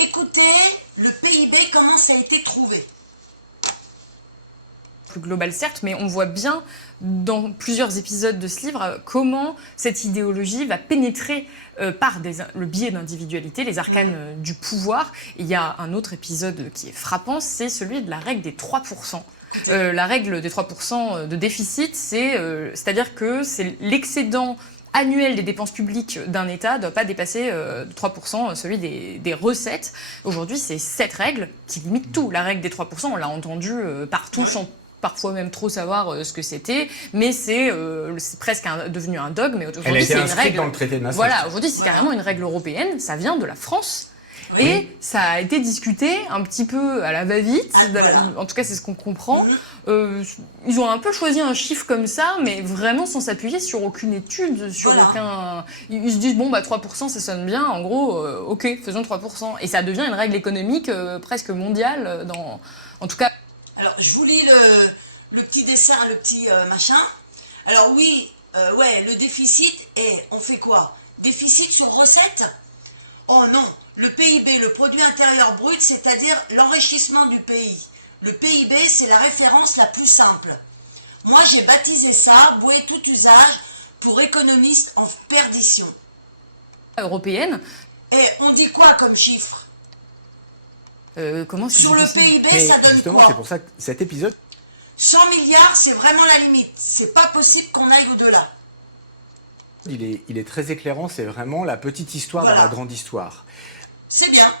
écoutez le PIB, comment ça a été trouvé. Plus global certes, mais on voit bien dans plusieurs épisodes de ce livre comment cette idéologie va pénétrer par le biais d'individualité, les arcanes du pouvoir. Et il y a un autre épisode qui est frappant, c'est celui de la règle des 3%. La règle des 3% de déficit, c'est-à-dire que c'est l'excédent annuel des dépenses publiques d'un État ne doit pas dépasser 3%, celui des recettes. Aujourd'hui, c'est cette règle qui limite tout. La règle des 3%, on l'a entendu partout, sans parfois même trop savoir ce que c'était, mais c'est presque devenu un dogme. Mais aujourd'hui, c'est une règle dans le traité de Maastricht. Voilà, aujourd'hui, c'est carrément une règle européenne, ça vient de la France. Oui. Et ça a été discuté un petit peu à la va-vite. Voilà. En tout cas, c'est ce qu'on comprend. Ils ont un peu choisi un chiffre comme ça, mais vraiment sans s'appuyer sur aucune étude. Sur Ils se disent, bon, bah 3%, ça sonne bien. En gros, ok, faisons 3%. Et ça devient une règle économique presque mondiale. En tout cas... Alors, je vous lis le petit dessin, le petit machin. Alors oui, le déficit, on fait quoi? Déficit sur recette? Oh non, le PIB, le produit intérieur brut, c'est-à-dire l'enrichissement du pays. Le PIB, c'est la référence la plus simple. Moi, j'ai baptisé ça, boué tout usage, pour économistes en perdition. Européenne. Et on dit quoi comme chiffre? Sur le PIB, ça donne quoi? C'est pour ça que cet épisode... 100 milliards, c'est vraiment la limite. C'est pas possible qu'on aille au-delà. Il est très éclairant, c'est vraiment la petite histoire de la grande histoire. C'est bien.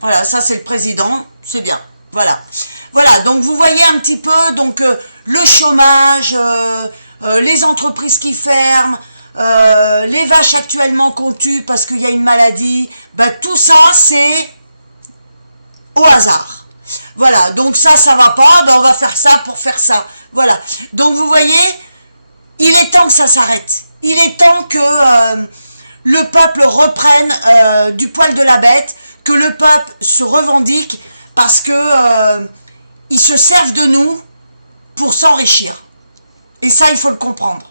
Voilà, ça c'est le président, c'est bien. Voilà. Voilà, donc vous voyez un petit peu donc le chômage, les entreprises qui ferment, les vaches actuellement qu'on tue parce qu'il y a une maladie, tout ça c'est au hasard. Voilà, donc ça va pas, on va faire ça pour faire ça. Voilà, donc vous voyez, il est temps que ça s'arrête. Il est temps que le peuple reprenne du poil de la bête, que le peuple se revendique parce que ils se servent de nous pour s'enrichir. Et ça, il faut le comprendre.